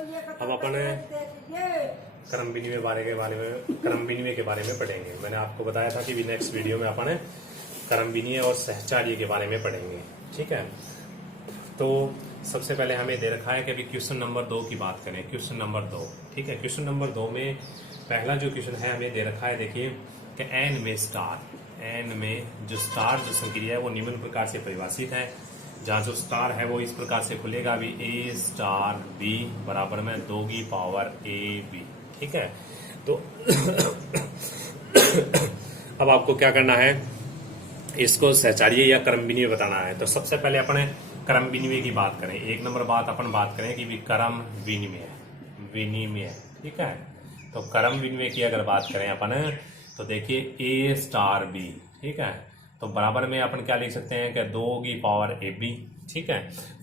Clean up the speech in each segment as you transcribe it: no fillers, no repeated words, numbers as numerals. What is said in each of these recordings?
अब अपन क्रम विनिमय के बारे में पढ़ेंगे। मैंने आपको बताया था कि नेक्स्ट वीडियो में अपन क्रम विनिमय और सहचार्य के बारे में पढ़ेंगे। ठीक है, तो सबसे पहले हमें दे रखा है कि अभी क्वेश्चन नंबर 2 की बात करें। क्वेश्चन नंबर 2, ठीक है, क्वेश्चन नंबर 2 में पहला जो क्वेश्चन है हमें दे रखा है, देखिए कि एन में जो स्टार जो संक्रिया है वो निम्न प्रकार से परिभाषित है। जहाँ जो स्टार है वो इस प्रकार से खुलेगा, अभी ए स्टार बी बराबर में 2 की पावर ए बी। ठीक है, तो अब आपको क्या करना है, इसको सहचार्य या क्रम विनिमय बताना है। तो सबसे पहले अपने क्रम विनिमय की बात करें। एक नंबर बात अपन बात करें कि क्रम विनिमय। ठीक है, तो क्रम विनिमय की अगर बात करें अपन, तो देखिए ए स्टार बी, ठीक है, तो बराबर में अपन क्या लिख सकते हैं कि 2 की पावर ए बी। ठीक है,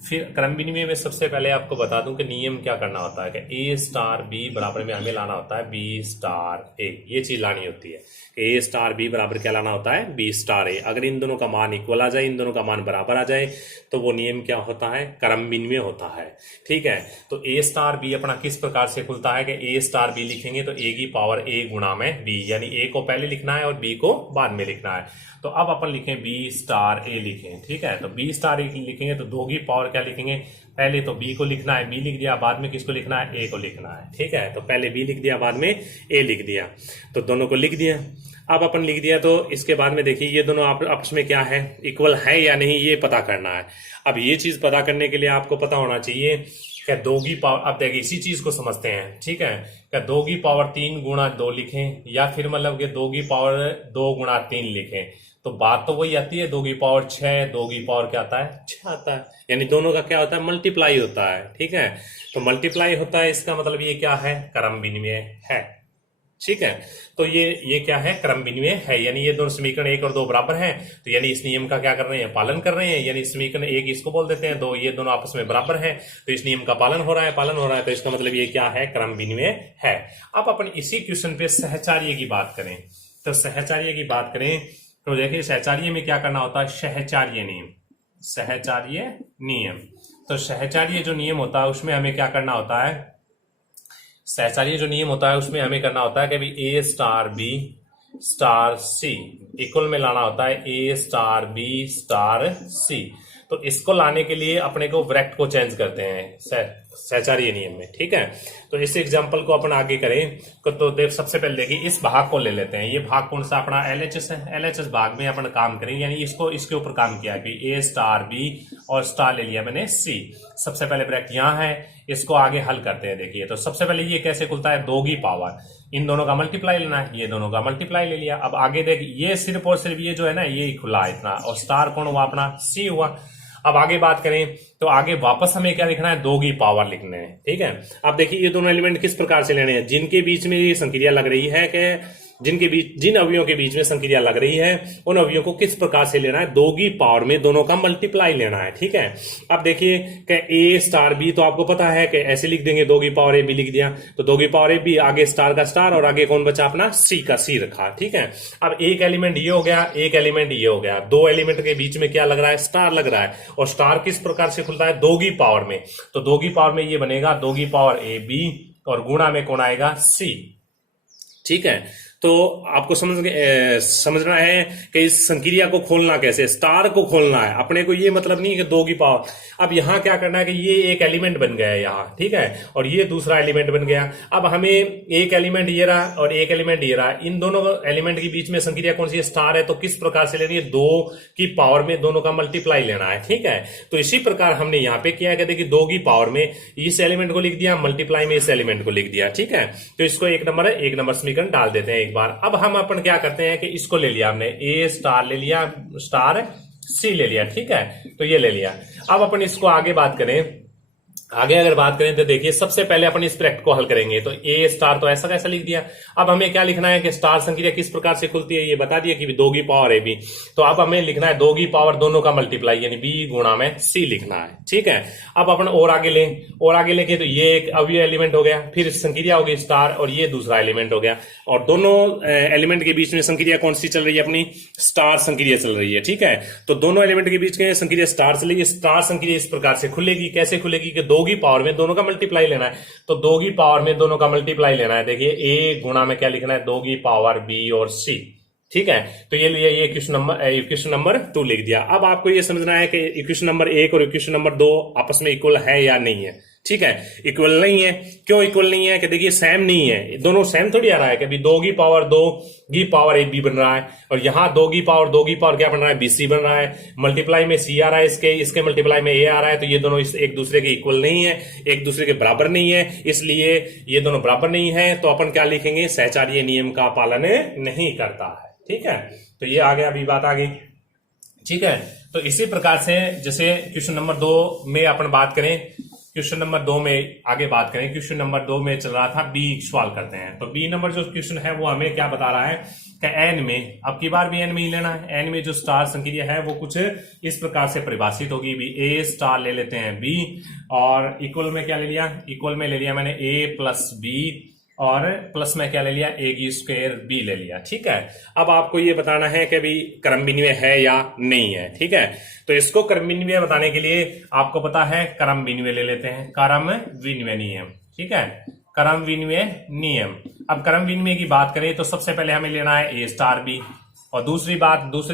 फिर क्रम विनिमय में सबसे पहले आपको बता दूं कि नियम क्या करना होता है कि ए स्टार बी बराबर में हमें लाना होता है बी स्टार ए। ये चीज लानी होती है, ए स्टार बी बराबर क्या लाना होता है, बी स्टार ए। अगर इन दोनों का मान इक्वल आ जाए, इन दोनों का मान बराबर आ जाए, तो वो नियम क्या होता है, क्रम विनिमय होता है। ठीक है, तो ए स्टार बी अपना किस प्रकार से खुलता है कि ए स्टार बी लिखेंगे तो ए की पावर ए गुणा में बी, यानी ए को पहले लिखना है और बी को बाद में लिखना है। तो अब अपन लिखें बी स्टार ए लिखें। ठीक है, तो बी स्टार ए लिखेंगे तो 2 की पावर क्या लिखेंगे, पहले तो बी को लिखना है, बी लिख दिया, बाद में किसको लिखना है, ए को लिखना है। ठीक है, तो पहले बी लिख दिया, बाद में ए लिख दिया, तो दोनों को लिख दिया। अब अपन लिख दिया तो इसके बाद में देखिए ये दोनों आपस में क्या है, इक्वल है या नहीं, ये पता करना है। अब ये चीज पता करने के लिए आपको पता होना चाहिए क्या 2 की पावर, अब देखिए इसी चीज को समझते हैं। ठीक है, क्या 2 की पावर 3 गुणा 2 लिखें, या फिर मतलब कि 2 की पावर 2 गुणा 3 लिखें, तो बात तो वही आती है 2 की पावर 6, 2 की पावर क्या आता है, 6 आता है, यानी दोनों का क्या होता है, मल्टीप्लाई होता है। ठीक है, तो मल्टीप्लाई होता है, इसका मतलब ये क्या है, क्रम विनिमय है। ठीक है, तो ये क्या है, क्रम विनिमय है, यानी ये दोनों समीकरण 1 और 2 बराबर हैं, तो यानी इस नियम का क्या कर रहे हैं, पालन कर रहे हैं। यानी समीकरण 1 इसको बोल देते हैं, 2 ये दोनों आपस में बराबर हैं, तो इस नियम का पालन हो रहा है, तो इसका मतलब ये क्या है, क्रम विनिमय है। अब अपन इसी क्वेश्चन पे सहचार्य की बात करें। तो सहचार्य की बात करें तो देखिए सहचार्य में क्या करना होता है, सहचार्य नियम। तो सहचार्य जो नियम होता है उसमें हमें क्या करना होता है, सहचार्य जो नियम होता है उसमें हमें करना होता है कि भाई ए star B star c equal में लाना होता है ए स्टार बी स्टार सी। तो इसको लाने के लिए अपने को ब्रैकेट को चेंज करते हैं सहचार्य नियम में। ठीक है, तो इस एग्जांपल को अपन आगे करें तो देख सबसे पहले देखिए इस भाग को ले लेते हैं। ये भाग कौन सा अपना LHS है, LHS भाग में अपन काम करें, यानी इसको इसके ऊपर काम किया कि ए स्टार बी और स्टार ले लिया मैंने सी। सबसे पहले ब्रैकेट यहाँ है, इसको आगे हल करते हैं। देखिए तो सबसे पहले ये कैसे खुलता है, 2 की पावर, इन दोनों का मल्टीप्लाई लेना है, ये दोनों का मल्टीप्लाई ले लिया। अब आगे देख ये सिर्फ और सिर्फ ये जो है ना ये खुला है इतना, और स्टार कौन हुआ अपना सी हुआ। अब आगे बात करें तो आगे वापस हमें क्या लिखना है, 2 की पावर लिखने हैं। ठीक है, अब देखिए ये दोनों एलिमेंट किस प्रकार से लेने हैं, जिनके बीच में ये संक्रिया लग रही है कि जिन अवयवों के बीच में संक्रिया लग रही है उन अवयवों को किस प्रकार से लेना है, 2 की पावर में दोनों का मल्टीप्लाई लेना है। ठीक है, अब देखिए कि ए स्टार बी तो आपको पता है कि ऐसे लिख देंगे, 2 की पावर ए बी लिख दिया, तो 2 की पावर ए बी, आगे स्टार का स्टार और आगे कौन बचा अपना सी का सी रखा। ठीक है, अब एक एलिमेंट ये हो गया, एक एलिमेंट ये हो गया, 2 एलिमेंट के बीच में क्या लग रहा है, स्टार लग रहा है, और स्टार किस प्रकार से खुलता है, 2 की पावर में, तो 2 की पावर में ये बनेगा 2 की पावर ए बी और गुणा में कौन आएगा, सी। ठीक है, तो आपको समझना है कि इस संक्रिया को खोलना कैसे, स्टार को खोलना है, अपने को ये मतलब नहीं है कि 2 की पावर। अब यहां क्या करना है कि ये एक एलिमेंट बन गया है यहाँ, ठीक है, और ये दूसरा एलिमेंट बन गया। अब हमें एक एलिमेंट ये रहा और एक एलिमेंट ये रहा, इन दोनों एलिमेंट के बीच में संक्रिया कौन सी है, स्टार है, तो किस प्रकार से लेनी है, 2 की पावर में दोनों का मल्टीप्लाई लेना है। ठीक है, तो इसी प्रकार हमने यहाँ पे किया है कि देखिए 2 की पावर में इस एलिमेंट को लिख दिया, मल्टीप्लाई में इस एलिमेंट को लिख दिया। ठीक है, तो इसको एक नंबर समीकरण डाल देते हैं एक बार। अब हम अपन क्या करते हैं कि इसको ले लिया हमने, ए स्टार ले लिया, स्टार सी ले लिया। ठीक है, तो ये ले लिया। अब अपन इसको आगे बात करें, आगे अगर बात करें तो देखिए सबसे पहले अपन इस ब्रैकेट को हल करेंगे, तो ए स्टार तो ऐसा कैसा लिख दिया। अब हमें क्या लिखना है कि स्टार संक्रिया किस प्रकार से खुलती है, ये बता दिया कि 2 की पावर ए बी, तो अब हमें लिखना है 2 की पावर दोनों का मल्टीप्लाई, यानी बी गुणा में सी लिखना है। ठीक है, अब अपन और आगे लेंगे तो ये एक अवयव एलिमेंट हो गया, फिर संक्रिया हो गई स्टार और ये दूसरा एलिमेंट हो गया, और दोनों एलिमेंट के बीच में संक्रिया कौन सी चल रही है, अपनी स्टार संक्रिया चल रही है। ठीक है, तो दोनों एलिमेंट के बीच में संक्रिया स्टार चलेगी। स्टार संक्रिया इस प्रकार से खुलेगी, कैसे खुलेगी कि 2 दो की पावर में दोनों का मल्टीप्लाई लेना है, तो दो की पावर में दोनों का मल्टीप्लाई लेना है। देखिए ए गुणा में क्या लिखना है, दो की पावर बी और सी, ठीक है। तो ये लिए ये इक्वेशन नंबर 2 लिख दिया। अब आपको ये समझना है कि इक्वेशन नंबर 1 और इक्वेशन नंबर 2 आपस में इक्वल है या नहीं है, ठीक है। इक्वल नहीं है, क्यों इक्वल नहीं है कि देखिए सेम नहीं है, दोनों सेम थोड़ी आ रहा है कि अभी 2 की पावर 2 की पावर ए बी बन रहा है, और यहां 2 की पावर क्या बन रहा है, बी सी बन रहा है। मल्टीप्लाई में सी आ रहा है, इसके मल्टीप्लाई में ए आ रहा है, तो ये दोनों एक दूसरे के इक्वल नहीं है, एक दूसरे के बराबर नहीं है, इसलिए ये दोनों बराबर नहीं है। तो अपन क्या लिखेंगे, सहचार्य नियम का पालन नहीं करता है, ठीक है। तो ये आ गया, अभी बात आ गई, ठीक है। तो इसी प्रकार से जैसे क्वेश्चन नंबर 2 में अपन बात करें, क्वेश्चन नंबर 2 में आगे बात करें, क्वेश्चन नंबर 2 में चल रहा था बी सवाल करते हैं। तो बी नंबर जो क्वेश्चन है वो हमें क्या बता रहा है कि एन में, अब की बार भी एन में ही लेना है, एन में जो स्टार संक्रिया है वो कुछ इस प्रकार से परिभाषित होगी, भी ए स्टार ले लेते हैं बी, और इक्वल में क्या ले लिया, इक्वल में ले लिया मैंने ए प्लस बी, और प्लस में क्या ले लिया, ए की स्क्वायर बी ले लिया, ठीक है। अब आपको ये बताना है कि भी क्रम विनिमय है या नहीं है, ठीक है। तो इसको क्रम विनिमय बताने के लिए आपको पता है क्रम विनिमय ले लेते हैं, क्रम विनिमय नियम, ठीक है, क्रम विनिमय नियम। अब क्रम विनिमय की बात करें तो सबसे पहले हमें लेना है ए स्टार बी, और दूसरे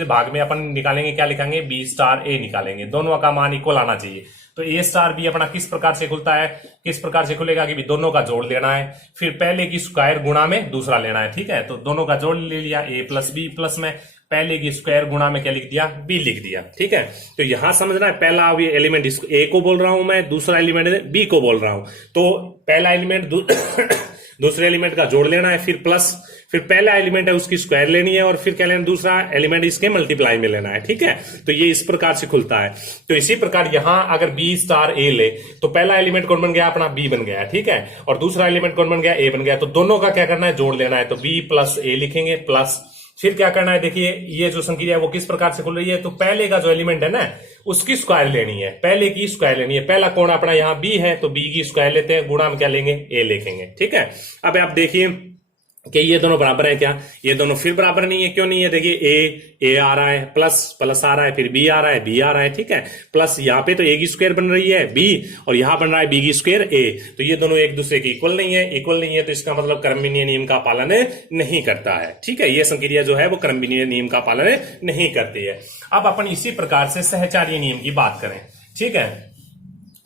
भाग में अपन निकालेंगे, क्या लिखेंगे, बी स्टार ए निकालेंगे, दोनों का मान इक्वल आना चाहिए। तो ए स्टार बी अपना किस प्रकार से खुलता है, किस प्रकार से खुलेगा कि भी दोनों का जोड़ लेना है, फिर पहले की स्क्वायर गुणा में दूसरा लेना है, ठीक है। तो दोनों का जोड़ ले लिया, ए प्लस बी, प्लस में पहले की स्क्वायर गुणा में क्या लिख दिया, बी लिख दिया, ठीक है। तो यहां समझना है, पहला ये एलिमेंट इसको ए को बोल रहा हूं मैं, दूसरा एलिमेंट बी को बोल रहा हूं। तो पहला एलिमेंट दूसरे एलिमेंट का जोड़ लेना है, फिर प्लस, फिर पहला एलिमेंट है उसकी स्क्वायर लेनी है, और फिर क्या लेना, दूसरा एलिमेंट इसके मल्टीप्लाई में लेना है, ठीक है। तो ये इस प्रकार से खुलता है। तो इसी प्रकार यहां अगर बी स्टार ए ले, तो पहला एलिमेंट कौन बन गया, अपना बी बन गया, ठीक है, और दूसरा एलिमेंट कौन बन गया, ए बन गया। तो दोनों का क्या करना है, जोड़ लेना है। तो बी प्लस ए लिखेंगे, प्लस फिर क्या करना है, देखिए ये जो संक्रिया है वो किस प्रकार से खुल रही है, तो पहले का जो एलिमेंट है ना उसकी स्क्वायर लेनी है, पहले की स्क्वायर लेनी है। पहला कोण अपना यहां बी है, तो बी की स्क्वायर लेते हैं, गुणा में क्या लेंगे, ए लिखेंगे, ठीक है। अब आप देखिए कि ये दोनों बराबर है क्या, ये दोनों फिर बराबर नहीं है, क्यों नहीं है, देखिए ए आ रहा है, प्लस प्लस आ रहा है, फिर बी आ रहा है, बी आ रहा है, ठीक है, प्लस यहाँ पे तो ए की स्क्वायर बन रही है बी, और यहां बन रहा है बी की स्क्वायर ए, तो ये दोनों एक दूसरे के इक्वल नहीं है, इक्वल नहीं है, तो इसका मतलब क्रम विनिमय नियम का पालन नहीं करता है, ठीक है। ये संक्रिया जो है वो क्रम विनिमय नियम का पालन नहीं करती है। अब अपन इसी प्रकार से सहचार्य नियम की बात करें, ठीक है।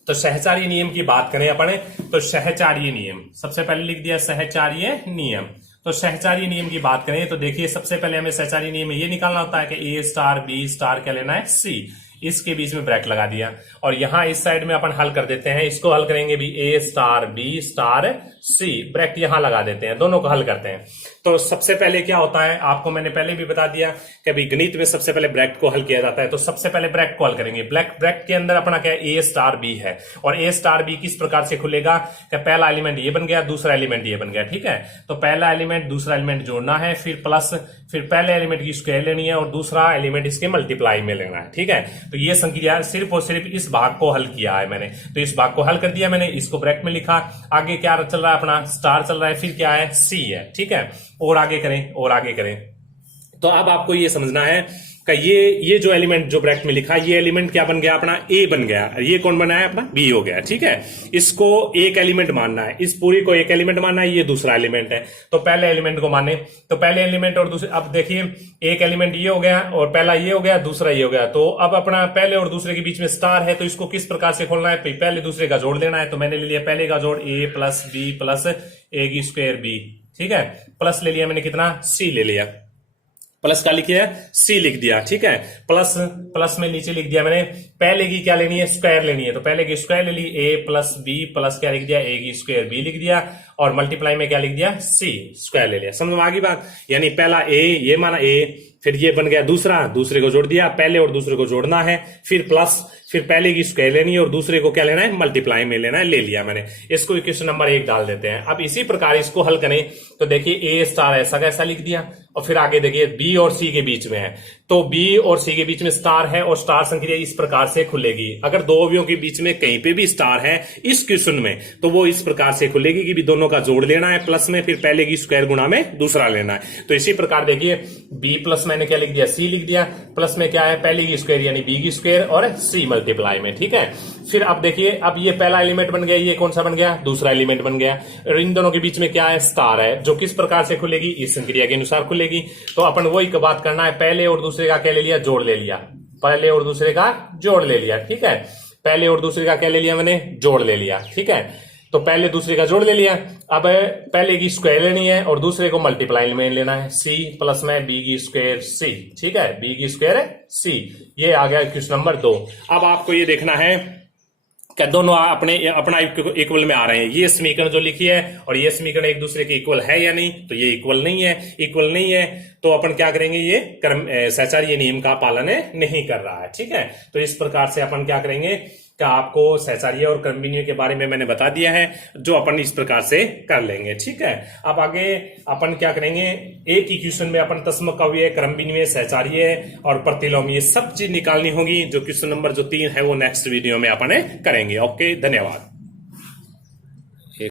तो सहचार्य नियम की बात करें अपन, तो सहचार्य नियम सबसे पहले लिख दिया, सहचार्य नियम। तो सहचार्य नियम की बात करें तो देखिए सबसे पहले हमें सहचार्य नियम में ये निकालना होता है कि ए स्टार बी स्टार क्या लेना है, सी, इसके बीच में ब्रैकेट लगा दिया, और यहां इस साइड में अपन हल कर देते हैं, इसको हल करेंगे भी ए star B star c, bracket यहां लगा देते हैं, दोनों को हल करते हैं। तो सबसे पहले क्या होता है, आपको मैंने पहले भी बता दिया कि भाई गणित में सबसे पहले ब्रैकेट को हल किया जाता है। तो सबसे पहले ब्रैकेट को हल करेंगे, ब्रैकेट के अंदर अपना क्या है, ए स्टार बी है, और ए स्टार बी किस प्रकार से खुलेगा कि पहला एलिमेंट ये बन गया, दूसरा एलिमेंट ये बन गया, ठीक है। तो पहला एलिमेंट दूसरा एलिमेंट जोड़ना है, फिर प्लस, फिर पहले एलिमेंट की स्क्वायर लेनी है, और दूसरा एलिमेंट इसके मल्टीप्लाई में लेना है, ठीक है। तो ये संक्रिया सिर्फ और सिर्फ इस भाग को हल किया है मैंने, तो इस भाग को हल कर दिया मैंने, इसको ब्रैकेट में लिखा, आगे क्या चल रहा है, अपना स्टार चल रहा है, फिर क्या है, सी है, ठीक है। और आगे करें, और आगे करें। तो अब आपको ये समझना है कि ये जो एलिमेंट जो ब्रैकेट में लिखा, ये एलिमेंट क्या बन गया, अपना ए बन गया, ये कौन बना है, अपना बी हो गया, ठीक है। इसको एक एलिमेंट मानना है, इस पूरी को एक एलिमेंट मानना है, ये दूसरा एलिमेंट है, तो पहले एलिमेंट को माने, तो पहले एलिमेंट और दूसरे, अब देखिए एक एलिमेंट ये हो गया, और पहला ये हो गया, दूसरा ये हो गया, तो अब अपना पहले और दूसरे के बीच में स्टार है, तो इसको किस प्रकार से खोलना है, पहले दूसरे का जोड़ लेना है। तो मैंने ले लिया पहले का जोड़ ए प्लस बी प्लस ए की स्क्वायर बी, ठीक है, प्लस ले लिया मैंने कितना, सी ले लिया, प्लस का लिखिए सी लिख दिया, ठीक है। प्लस प्लस में नीचे लिख दिया मैंने, पहले की क्या लेनी है, स्क्वायर लेनी है, तो पहले की स्क्वायर ले ली, ए प्लस बी प्लस क्या लिख दिया, ए की स्क्वायर बी लिख दिया, और मल्टीप्लाई में क्या लिख दिया, सी स्क्वायर ले लिया। समझ में आ गई बात, यानी पहला ए, ये माना ए, फिर ये बन गया दूसरा, दूसरे को जोड़ दिया, पहले और दूसरे को जोड़ना है, फिर प्लस, फिर पहले की स्क्वायर लेनी है, और दूसरे को क्या लेना है, मल्टीप्लाई में लेना है, ले लिया मैंने। इसको इक्वेशन नंबर 1 डाल देते हैं। अब इसी प्रकार इसको हल करें तो देखिए ए स्टार ऐसा कैसा लिख दिया, और फिर आगे देखिए बी और सी के बीच में है, तो बी और सी के बीच में स्टार है और स्टार संक्रिया इस प्रकार से खुलेगी। अगर दो अवयवों के बीच में कहीं पे भी स्टार है इस क्वेश्चन में, तो वो इस प्रकार से खुलेगी कि भी दोनों का जोड़ लेना है प्लस में, फिर पहले की स्क्वायर गुणा में दूसरा लेना है। तो इसी प्रकार देखिए बी प्लस मैंने क्या लिख दिया, सी लिख दिया, प्लस में क्या है पहले की स्क्वायर यानी बी की स्क्वायर और सी मल्टीप्लाई में, ठीक है। फिर अब देखिए, अब ये पहला एलिमेंट बन गया, ये कौन सा बन गया, दूसरा एलिमेंट बन गया, और इन दोनों के बीच में क्या है, स्टार है, जो किस प्रकार से खुलेगी, इस संक्रिया के अनुसार खुलेगी। तो अपन वही बात करना है, पहले और दूसरे का क्या ले लिया, जोड़ ले लिया, पहले और दूसरे का जोड़ ले लिया, ठीक है। पहले और दूसरे का क्या ले लिया मैंने, जोड़ ले लिया, ठीक है। तो पहले दूसरे का जोड़ ले लिया, अब पहले की स्क्वायर लेनी है और दूसरे को मल्टीप्लाई में लेना है, सी प्लस में बी की स्क्वायर सी, ठीक है, बी की स्क्वायर सी। ये आ गया क्वेश्चन नंबर 2। अब आपको ये देखना है कि दोनों अपना इक्वल में आ रहे हैं। ये समीकरण जो लिखी है और ये समीकरण एक दूसरे के इक्वल है या नहीं, तो ये इक्वल नहीं है, इक्वल नहीं है तो अपन क्या करेंगे, ये सहचार्य नियम का पालन नहीं कर रहा है, ठीक है। तो इस प्रकार से अपन क्या करेंगे कि आपको सहचार्य और क्रम विनिमय के बारे में मैंने बता दिया है, जो अपन इस प्रकार से कर लेंगे, ठीक है। अब आगे अपन क्या करेंगे, एक ही क्वेश्चन में अपन तस्मक अव्यय, क्रम विनिमय, सहचार्य और प्रतिलोम ये सब चीज निकालनी होगी। जो क्वेश्चन नंबर जो 3 है वो नेक्स्ट वीडियो में अपन करेंगे। ओके, धन्यवाद।